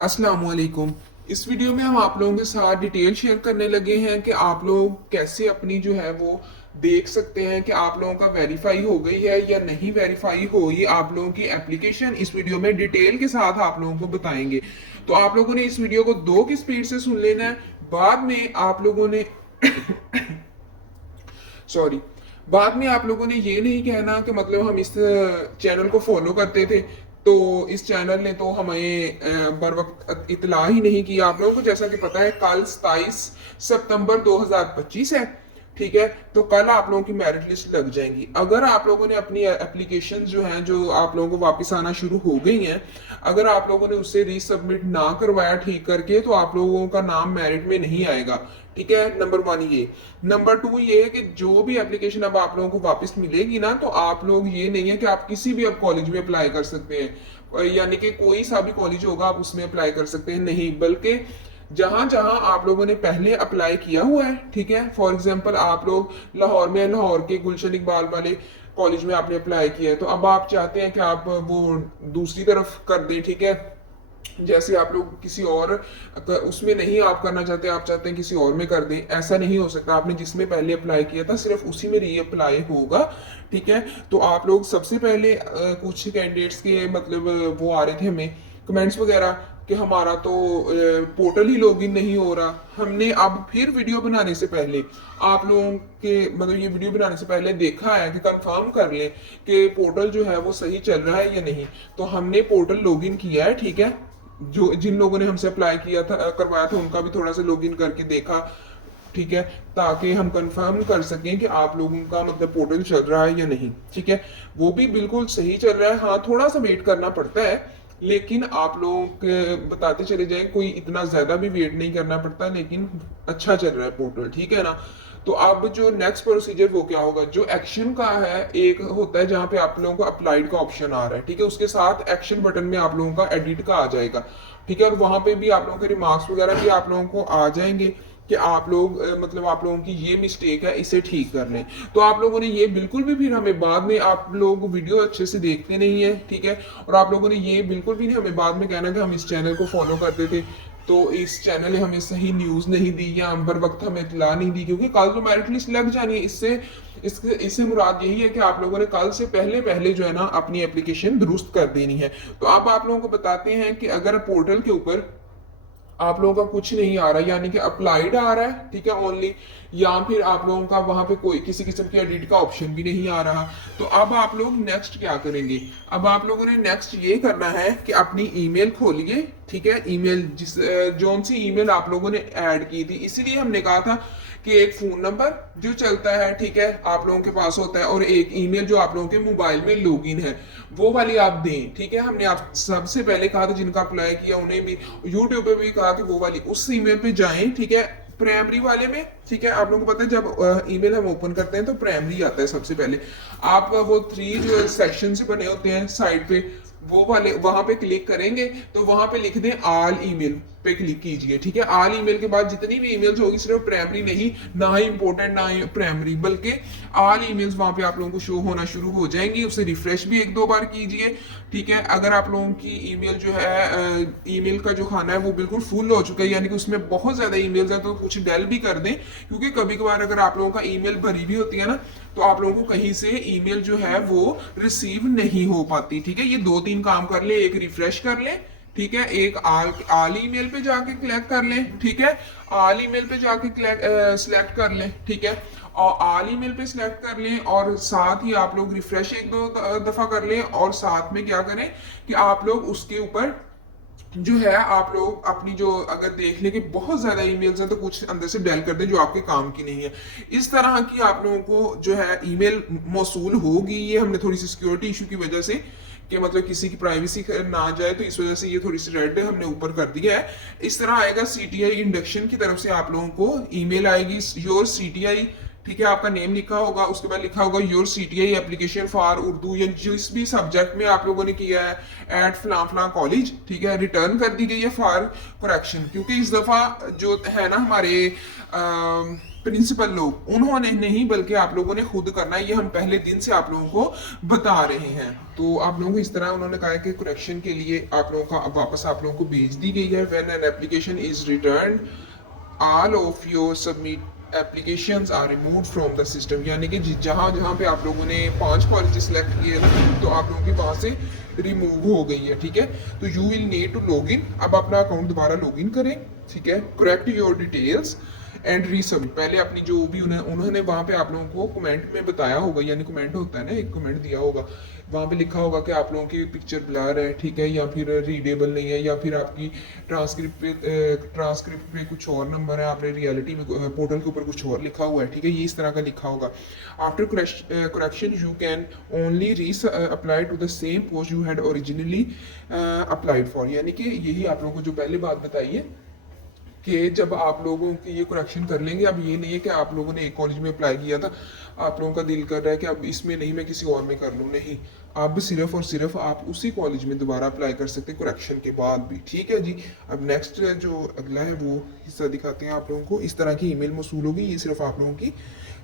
अस्सलाम वालेकुम। इस वीडियो में हम आप लोगों के साथ डिटेल शेयर करने लगे हैं कि आप लोग कैसे अपनी जो है वो देख सकते हैं कि आप लोगों का वेरीफाई हो गई है या नहीं वेरीफाई हुई आप लोगों की एप्लीकेशन। इस वीडियो में डिटेल के साथ आप लोगों को बताएंगे। तो आप लोगों ने इस वीडियो को 2 की स्पीड से सुन लेना है। बाद में आप लोगों ने सॉरी, बाद में आप लोगों ने ये नहीं कहना कि मतलब हम इस चैनल को फॉलो करते थे तो इस चैनल ने तो हमें बर वक्त इतला ही नहीं किया। आप लोगों को जैसा कि पता है कल 27 सितंबर 2025 है, ठीक है। तो कल आप लोगों की मेरिट लिस्ट लग जाएंगी। अगर आप लोगों ने अपनी एप्लीकेशन जो है जो आप लोगों को वापस आना शुरू हो गई हैं, अगर आप लोगों ने उससे रीसबमिट ना करवाया ठीक करके तो आप लोगों का नाम मेरिट में नहीं आएगा, ठीक है। नंबर 1 ये। नंबर 2 ये है कि जो भी एप्लीकेशन अब आप लोगों को वापस मिलेगी ना, तो आप लोग ये नहीं है कि आप किसी भी अब कॉलेज में अप्लाई कर सकते हैं, यानी कि कोई सा भी कॉलेज होगा आप उसमें अप्लाई कर सकते हैं, नहीं। बल्कि जहां जहां आप लोगों ने पहले अप्लाई किया हुआ है, ठीक है। फॉर एग्जांपल आप लोग लाहौर में, लाहौर के गुलशन इकबाल वाले कॉलेज में आपने अप्लाई किया है, तो अब आप चाहते हैं कि आप वो दूसरी तरफ कर दें, ठीक है। जैसे आप लोग किसी और उसमें नहीं आप करना चाहते, आप चाहते हैं किसी और में कर दें, ऐसा नहीं हो सकता। आपने जिसमें पहले अप्लाई किया था सिर्फ उसी में री अप्लाई होगा, ठीक है। तो आप लोग सबसे पहले कुछ कैंडिडेट्स के मतलब वो आ रहे थे हमें कमेंट्स वगैरह कि हमारा तो पोर्टल ही लॉगिन नहीं हो रहा। हमने अब फिर वीडियो बनाने से पहले आप लोगों के मतलब ये वीडियो बनाने से पहले देखा है कि कंफर्म कर लें कि पोर्टल जो है वो सही चल रहा है या नहीं। तो हमने पोर्टल लॉगिन किया है, ठीक है। जो जिन लोगों ने हमसे अप्लाई किया था करवाया था उनका भी थोड़ा सा लॉगिन करके देखा, ठीक है, ताकि हम कंफर्म कर सकें कि आप लोगों का मतलब पोर्टल चल रहा है या नहीं, ठीक है। वो भी बिल्कुल सही चल रहा है, हाँ थोड़ा सा वेट करना पड़ता है, लेकिन आप लोग बताते चले जाएं, कोई इतना ज्यादा भी वेट नहीं करना पड़ता, लेकिन अच्छा चल रहा है पोर्टल, ठीक है ना। तो अब जो नेक्स्ट प्रोसीजर वो क्या होगा, जो एक्शन का है एक होता है जहां पे आप लोगों को अप्लाइड का ऑप्शन आ रहा है, ठीक है। उसके साथ एक्शन बटन में आप लोगों का एडिट का आ जाएगा, ठीक है। और वहां पे भी आप लोगों के रिमार्क्स वगैरह भी आप लोगों को आ जाएंगे कि आप लोग मतलब आप लोगों की ये मिस्टेक है, इसे ठीक कर लें। तो आप लोगों ने ये बिल्कुल भी फिर हमें बाद में आप लोग वीडियो अच्छे से देखते नहीं है, ठीक है। और आप लोगों ने ये बिल्कुल भी नहीं हमें बाद में कहना कि हम इस चैनल को फॉलो करते थे तो इस चैनल ने हमें सही न्यूज नहीं दी या बर वक्त हमें इतला नहीं दी, क्योंकि कल तो मेरिट लिस्ट लग जानी है। इससे मुराद यही है कि आप लोगों ने कल से पहले पहले जो है ना अपनी एप्लीकेशन दुरुस्त कर देनी है। तो अब आप लोगों को बताते हैं कि अगर पोर्टल के ऊपर आप लोगों का कुछ नहीं आ रहा, यानी कि अप्लाइड आ रहा है, ठीक है, ओनली, या फिर आप लोगों का वहां पे कोई किसी किस्म की एडिट का ऑप्शन भी नहीं आ रहा, तो अब आप लोग नेक्स्ट क्या करेंगे। अब आप लोगों ने नेक्स्ट ये करना है कि अपनी ईमेल खोलिए, ठीक है। ईमेल जिस जोन सी ईमेल आप लोगों ने ऐड की थी, इसीलिए हमने कहा था कि एक फोन नंबर जो चलता है, ठीक है, आप लोगों के पास होता है, और एक ईमेल जो आप लोगों के मोबाइल में लॉगिन है, वो वाली आप दें, ठीक है। हमने आप सबसे पहले कहा था जिनका अप्लाई किया उन्हें भी, यूट्यूब पे भी कहा कि वो वाली उस ईमेल पे जाएं, ठीक है, प्राइमरी वाले में, ठीक है। आप लोगों को पता है जब ईमेल हम ओपन करते हैं तो प्राइमरी आता है सबसे पहले। आप वो 3 जो सेक्शन से बने होते हैं साइड पे, वो वाले वहां पे क्लिक करेंगे तो वहां पे लिख दें ऑल ईमेल पे क्लिक कीजिए, ठीक है। ऑल ईमेल के बाद जितनी भी ईमेल्स होगी, सिर्फ प्राइमरी नहीं, ना ही इंपॉर्टेंट ना ही प्राइमरी, बल्कि ऑल ईमेल्स वहां पे आप लोगों को शो होना शुरू हो जाएंगी। उसे रिफ्रेश भी 1-2 बार कीजिए, ठीक है। अगर आप लोगों की ईमेल जो है ईमेल का जो खाना है वो बिल्कुल फुल हो चुका है, यानी कि उसमें बहुत ज्यादा ईमेल्स हैं, तो कुछ डेल भी कर दें, क्योंकि कभी कभार अगर आप लोगों का ईमेल भरी भी होती है ना, तो आप लोगों को कहीं से ईमेल जो है वो रिसीव नहीं हो पाती, ठीक है। ये 2-3 काम कर ले, एक रिफ्रेश कर ले, ठीक है, एक आल ईमेल पे जाके क्लिक कर लें, ठीक है, आल ईमेल पे जाके सिलेक्ट कर लें, ठीक है, और आल ईमेल पे सिलेक्ट कर लें, और साथ ही आप लोग रिफ्रेश 1-2 दफा कर लें, और साथ में क्या करें कि आप लोग उसके ऊपर जो है आप लोग अपनी जो अगर देख लें कि बहुत ज्यादा ईमेल्स हैं तो कुछ अंदर से डेल कर दें जो आपके काम की नहीं है। इस तरह की आप लोगों को जो है ईमेल मौसूल होगी। ये हमने थोड़ी सी सिक्योरिटी इशू की वजह से कि मतलब किसी की प्राइवेसी ना जाए, तो इस वजह से ये थोड़ी सी रेड हमने ऊपर कर दिया है। इस तरह आएगा सीटीआई इंडक्शन की तरफ से आप लोगों को ईमेल आएगी, योर सीटीआई, ठीक है, आपका नेम लिखा होगा, उसके बाद लिखा होगा your CTI application for Urdu, या जिस भी सब्जेक्ट में आप लोगों ने किया है एट फलां फलां कॉलेज, ठीक है, रिटर्न कर दी गई है फॉर करेक्शन। क्योंकि इस दफा जो है ना हमारे प्रिंसिपल लोग उन्होंने नहीं, बल्कि आप लोगों ने खुद करना है। ये हम पहले दिन से आप लोगों को बता रहे हैं। तो आप लोगों को इस तरह उन्होंने कहा है कि करेक्शन के लिए आप लोगों का वापस आप लोगों को भेज दी गई है। When an application is return all of your submit applications are removed from the system, यानी कि जहाँ जहाँ पे आप लोगों ने 5 कॉलेज सिलेक्ट किए ना, तो आप लोगों की वहाँ से रिमूव हो गई है। ठीक है, तो you will need to log in. अब अपना अकाउंट दोबारा लॉग इन करें। ठीक है, correct your details and resubmit. पहले अपनी जो भी उन्होंने वहाँ पे आप लोगों को कमेंट में बताया होगा, यानी कमेंट होता है ना, एक कमेंट दिया होगा, वहाँ पे लिखा होगा कि आप लोगों की पिक्चर ब्लर है, ठीक है, या फिर रीडेबल नहीं है, या फिर आपकी ट्रांसक्रिप्ट पे कुछ और नंबर है, आपने रियलिटी में पोर्टल के ऊपर कुछ और लिखा हुआ है। ठीक है, ये इस तरह का लिखा होगा। After correction you can only reapply to the same post you had originally applied for, यानी कि यही आप लोगों को जो पहले बात बताई है कि जब आप लोगों की ये करेक्शन कर लेंगे, अब ये नहीं है कि आप लोगों ने एक कॉलेज में अप्लाई किया था, आप लोगों का दिल कर रहा है कि अब इसमें नहीं मैं किसी और में कर लूँ, नहीं, अब सिर्फ और सिर्फ आप उसी कॉलेज में दोबारा अप्लाई कर सकते हैं करेक्शन के बाद भी। ठीक है जी। अब नेक्स्ट जो अगला है वो हिस्सा दिखाते हैं आप लोगों को। इस तरह की ईमेल मौसूल होगी, ये सिर्फ आप लोगों की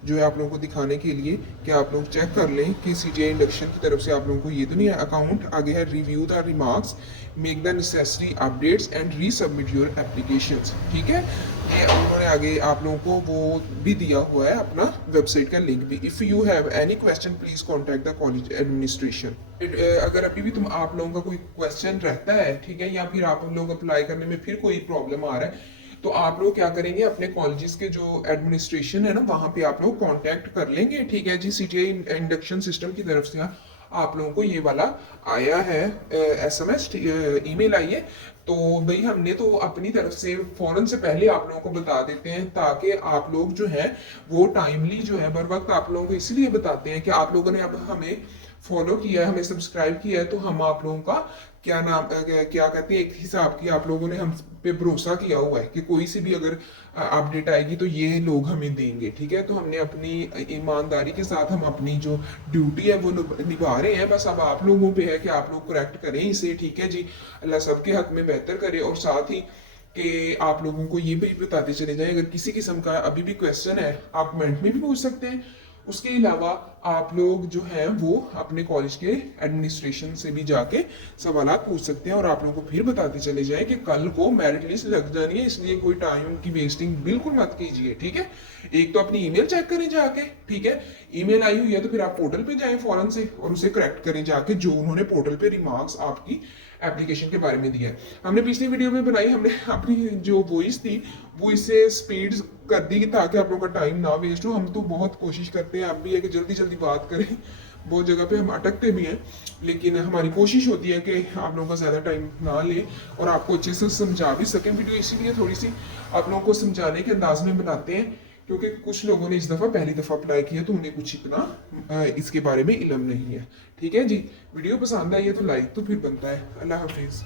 जो है आप लोगों को दिखाने के लिए कि आप लोग चेक कर लें कि सीजीआई इंडक्शन की तरफ से आप लोगों को ये तो नहीं है। अकाउंट आगे है review the remarks, make the necessary updates and resubmit your applications. ठीक है, ये उन्होंने आगे आप लोगों को वो भी दिया हुआ है, अपना वेबसाइट का लिंक भी। If you have any question please contact the college administration. अगर अभी भी आप लोगों का कोई क्वेश्चन रहता है, ठीक है, या फिर आप लोग अप्लाई करने में फिर कोई प्रॉब्लम आ रहा है, तो आप लोग क्या करेंगे, अपने कॉलेजेस के जो एडमिनिस्ट्रेशन है ना, वहाँ पे आप लोग कांटेक्ट कर लेंगे। ठीक है जी। सीटीआई इंडक्शन सिस्टम की तरफ से आप लोगों को ये वाला आया है एसएमएस, ईमेल आई है, तो भाई हमने तो अपनी तरफ से फौरन से पहले आप लोगों को बता देते हैं, ताकि आप लोग जो है वो टाइमली जो है बर वक्त आप लोगों को इसलिए बताते हैं कि आप लोगों ने अब हमें फॉलो किया है, हमें सब्सक्राइब किया है, तो हम आप लोगों का क्या नाम क्या कहते हैं, एक हिसाब की आप लोगों ने हम पे भरोसा किया हुआ है कि कोई सी भी अगर अपडेट आएगी तो ये लोग हमें देंगे। ठीक है, तो हमने अपनी ईमानदारी के साथ हम अपनी जो ड्यूटी है वो निभा रहे हैं। बस अब आप लोगों पे है कि आप लोग करेक्ट करें इसे। ठीक है जी, अल्लाह सबके हक में बेहतर करे। और साथ ही कि आप लोगों को ये भी बताते चले जाए, अगर किसी किस्म का अभी भी क्वेश्चन है आप कमेंट में भी पूछ सकते हैं। उसके अलावा आप लोग जो हैं वो अपने कॉलेज के एडमिनिस्ट्रेशन से भी जाके सवालात पूछ सकते हैं, और आप लोगों को फिर बताते चले जाए कि कल को मेरिट लिस्ट लग जानी है, इसलिए कोई टाइम की वेस्टिंग बिल्कुल मत कीजिए। ठीक है, एक तो अपनी ईमेल चेक करें जाके। ठीक है, ईमेल आई हुई है तो फिर आप पोर्टल पे जाएं फौरन से और उसे करेक्ट करें जाके, जो उन्होंने पोर्टल पे रिमार्क्स आपकी एप्लीकेशन के बारे में दिया है। हमने पिछली वीडियो में बनाई, हमने अपनी जो वॉइस थी वो इससे स्पीड कर दी ताकि आप लोगों का टाइम ना वेस्ट हो। हम तो बहुत कोशिश करते हैं, आप भी है कि जल्दी जल्दी बात करें, बहुत जगह पे हम अटकते भी हैं, लेकिन हमारी कोशिश होती है कि आप लोगों का ज़्यादा टाइम ना ले और आपको अच्छे से समझा भी सकें। वीडियो इसीलिए थोड़ी सी आप लोगों को समझाने के अंदाज में बनाते हैं, क्योंकि कुछ लोगों ने इस दफ़ा पहली दफ़ा अप्लाई किया तो उन्हें कुछ इतना इसके बारे में इल्म नहीं है। ठीक है जी, वीडियो पसंद आई है तो लाइक तो फिर बनता है। अल्लाह हाफिज़।